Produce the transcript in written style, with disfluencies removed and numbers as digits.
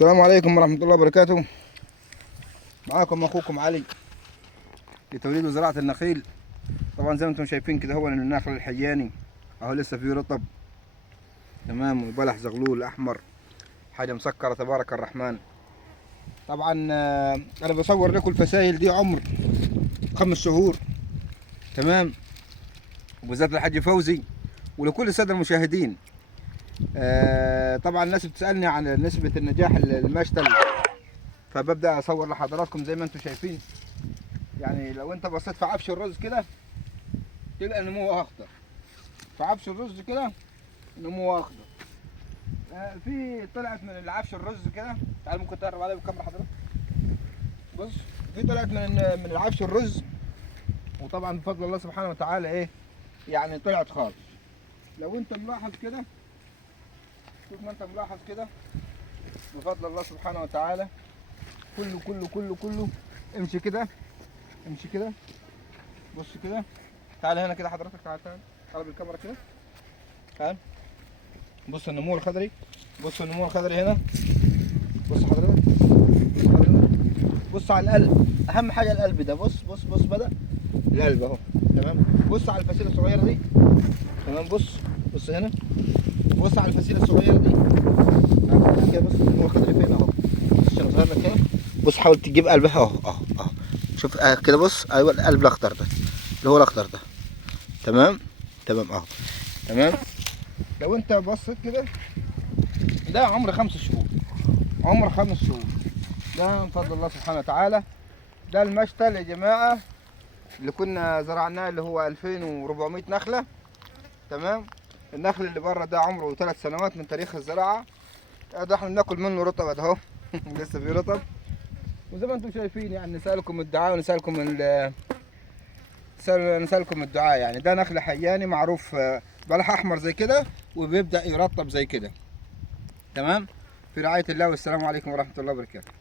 السلام عليكم ورحمة الله وبركاته. معاكم أخوكم علي لتوليد وزراعة النخيل. طبعا زي ما انتم شايفين كده هو النخل الحياني اهو لسه فيه رطب تمام، وبلح زغلول احمر، حاجة مسكرة تبارك الرحمن. طبعا انا بصور لكم الفسايل دي عمر 5 شهور تمام، وبالذات للحاج فوزي ولكل السادة المشاهدين. طبعا الناس بتسألني عن نسبة النجاح المشتل، فببدأ أصور لحضراتكم زي ما انتم شايفين. يعني لو انت بصيت في عفش الرز كده تلقى نموه أخضر، في عفش الرز كده نموه أخضر. في طلعت من العفش الرز كده، تعال ممكن تقرب عليا بالكاميرا حضرتك. بص، في طلعت من العفش الرز، وطبعا بفضل الله سبحانه وتعالى ايه يعني طلعت خالص. لو انت ملاحظ كده، شوف ما انت ملاحظ كده بفضل الله سبحانه وتعالى كله كله كله كله. امشي كده، امشي كده، بص كده، تعال هنا كده حضرتك، تعال قرب الكاميرا كده، تعال بص النمو الخضري، بص النمو الخضري هنا، بص حضرتك، بص حضرتك، بص على القلب، اهم حاجه القلب ده. بص بص بص بدأ القلب اهو تمام. بص على الفسيله الصغيره دي تمام، بص بص هنا، بص على الفسيله الصغيره دي كده، بص النمو الخضري فين اهو. بص عشان اظهر لك هنا، بص حاول تجيب قلبها اهو اهو اهو، شوف كده، بص ايوه القلب الاخضر ده اللي هو الاخضر ده تمام تمام اهو تمام. لو انت بصيت كده ده عمر 5 شهور، عمر 5 شهور ده من فضل الله سبحانه وتعالى. ده المشتل يا جماعة اللي كنا زرعناه اللي هو 2400 نخلة تمام. النخل اللي بره ده عمره 3 سنوات من تاريخ الزراعة. ده احنا بناكل منه رطب اهو لسه في رطب. وزي ما انتم شايفين يعني نسألكم الدعاء ونسألكم نسألكم الدعاء. يعني ده نخل حياني معروف، بلح احمر زي كده وبيبدأ يرطب زي كده تمام. في رعاية الله، والسلام عليكم ورحمة الله وبركاته.